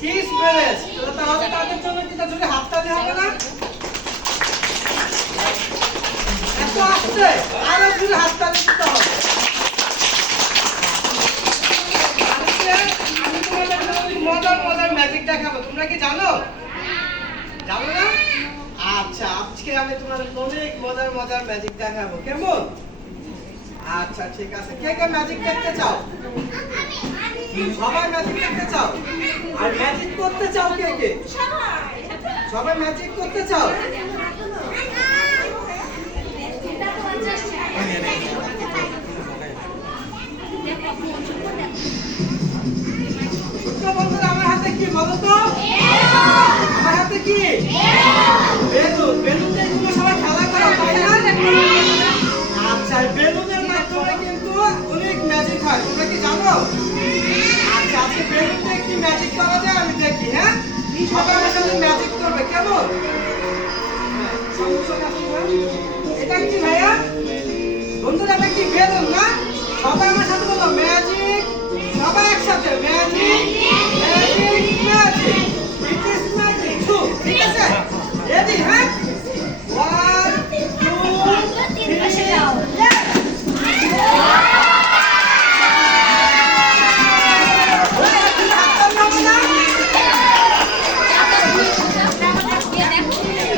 Kiss marriage তাহলে তাদের জন্য কি তাহলে হাততালি হবে না? এত আসছে আরো জোরে হাততালি দিতে হবে। আমি তোমাদের মজার মজার ম্যাজিক দেখাবো, তোমরা কি জানো? জানো না? আচ্ছা, আজকে আমি তোমাদের অনেক মজার মজার ম্যাজিক দেখাবো, কেমন? আচ্ছা ঠিক আছে, কে কে ম্যাজিক দেখতে চাও? সবাই ম্যাজিক দেখতে চাও? আর ম্যাজিক করতে চাও কে কে? সবাই ম্যাজিক করতে চাও? বন্ধুরা আমার হাতে কি বলো তো? আমার হাতে কি? বেলুন। বেলুন দিয়ে তোমরা সবাই খেলা করো, তাই না? আচ্ছা, বেলুনের মাধ্যমে কিন্তু অনেক ম্যাজিক হয়, তোমরা কি জানো? আচ্ছা, আজকে বেলুন দিয়ে কি ম্যাজিক করা যায় আমি দেখি, হ্যাঁ? সবাই আমার সাথে ম্যাজিক করবে, কেমন? এটা কি ভাইয়া? বন্ধুরা এটা কি বেলুন না? সবাই আমার সাথে বলো ম্যাজিক। সবাই একসাথে magic magic magic. It is magic too. ঠিক আছে, রেডি? হ্যাঁ, 1 2 3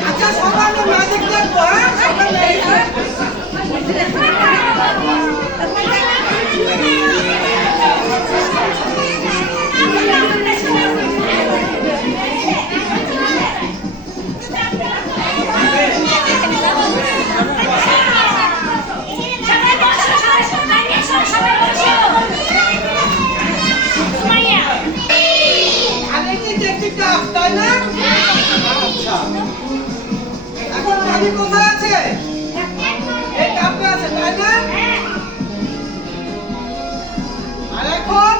আচ্ছা সবাই ম্যাজিক দেখবো, হ্যাঁ সবাই তাই না? আচ্ছা, এখন পানি কোথায় আছে? এই কাপে আছে, তাই না? আর এখন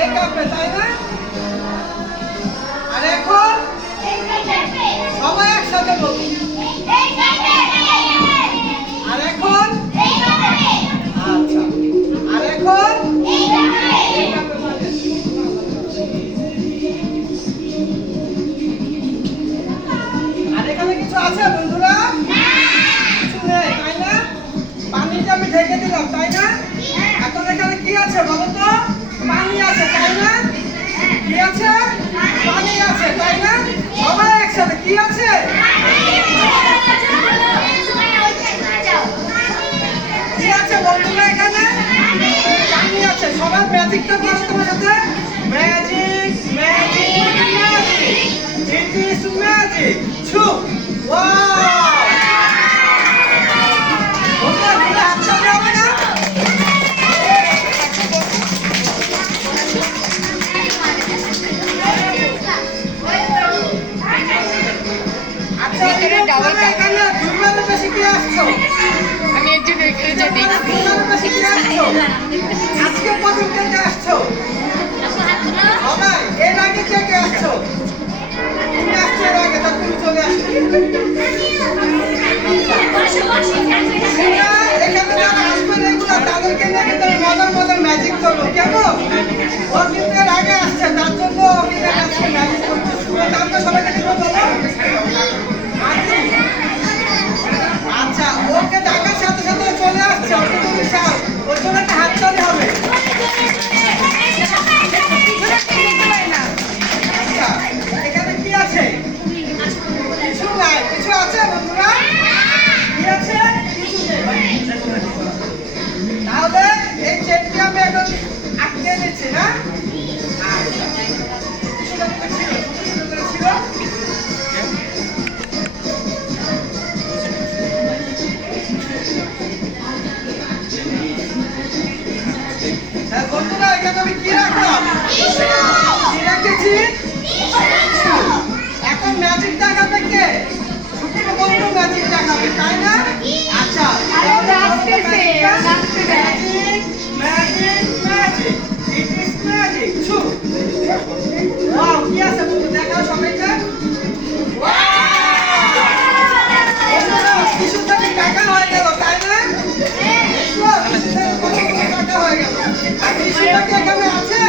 এই কাপে, তাই না? আর এখন সবাই একসাথে বলুন। আর এখন আচ্ছা, আর এখন আছে বন্ধুরা? কিছু নেই, তাই না? পানিটা আমি ঢেকে দিলাম, তাই না? এখন এখানে কি আছে বলো তো? পানি আছে, তাই না? কি আছে? পানি আছে, তাই না? সবাই একসাথে কি আছে? কি আছে বন্ধুরা এখানে? পানি আছে। সবাই ম্যাজিকটা করো তোমার সাথে। Magic magic magic. It is magic too. আমি এর জন্য এখানে যা দেখছি আজকে প্রথম কে আসছো? সবাই এর আগে কে আসছো? তুমি আসছো এর আগে, তা তুমি চলে আসছো। এখানে যারা আসবেন এগুলো তাদেরকে নিয়ে কিন্তু মজার মজার ম্যাজিক করবো, কেমন? ও কিন্তু এর আগে আসছে, তার জন্য আমি আজকে ম্যাজিক করতেছি। তারপর সবাইকে দিব বলো। আচ্ছা, ওকে ডাকার সাথে সাথে চলে আসছে, ওকে তুমি সাও, ওর জন্য একটা হাততালি হবে। আচ্ছা, এখানে কি আছে? কিছু নাই। কিছু আছে বন্ধুরা? কি আছে? তাহলে এই চেনটি আমি এখন আটকে নিচ্ছি, না? আচ্ছা, ছিল বন্ধুরা, এখানে আমি কি রাখলাম? কি রেখেছি? এখন ম্যাজিক দেখাবে কে? ছোট বন্ধু ম্যাজিক দেখাবে, তাই না? আচ্ছা, magic magic magic. It is magic too. Wow, কি আছে বন্ধু দেখাও সবাইকে। কিছু থেকে টাকা হয়ে গেল, তাই না? টাকা হয়ে গেল। আর কিছু টাকা এখানে আছে?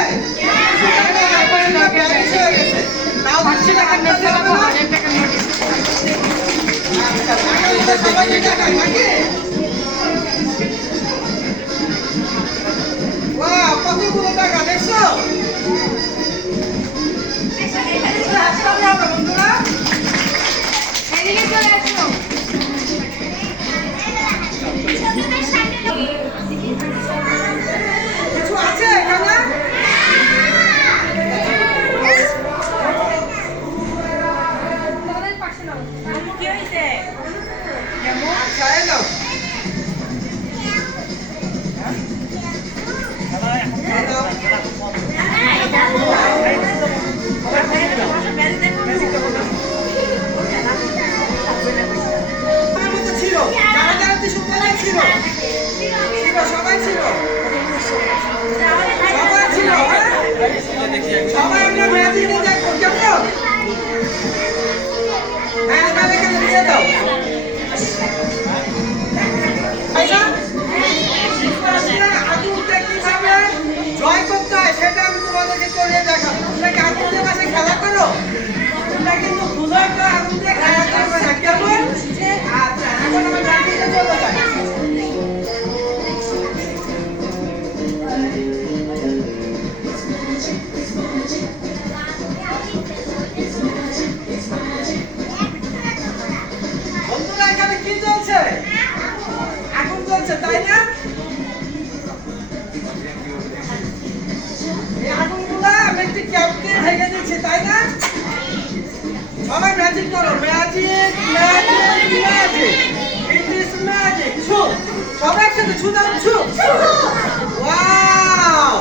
তোমাদেরকে করিয়ে দেখাবো। তোমরা কি আগুন দিয়ে বাসায় খেলা করো? তোমরা কিন্তু ভুলো একটা আগুন দিয়ে খেলা করবে না, কেমন? আচ্ছা, এখন আমার ম্যাজিকে চলে যায়। বন্ধুরা, এখানে কি চলছে? আগুন জ্বলছে, তাই না? এই আগুনগুলা আমি একটি ক্যাপকে ভেঙে দিচ্ছি, তাই না? সবাই ম্যাজিক করো, magic magic magic, it is magic. ছু, সবাই একসাথে ছু দাও, ছু। ওয়াও,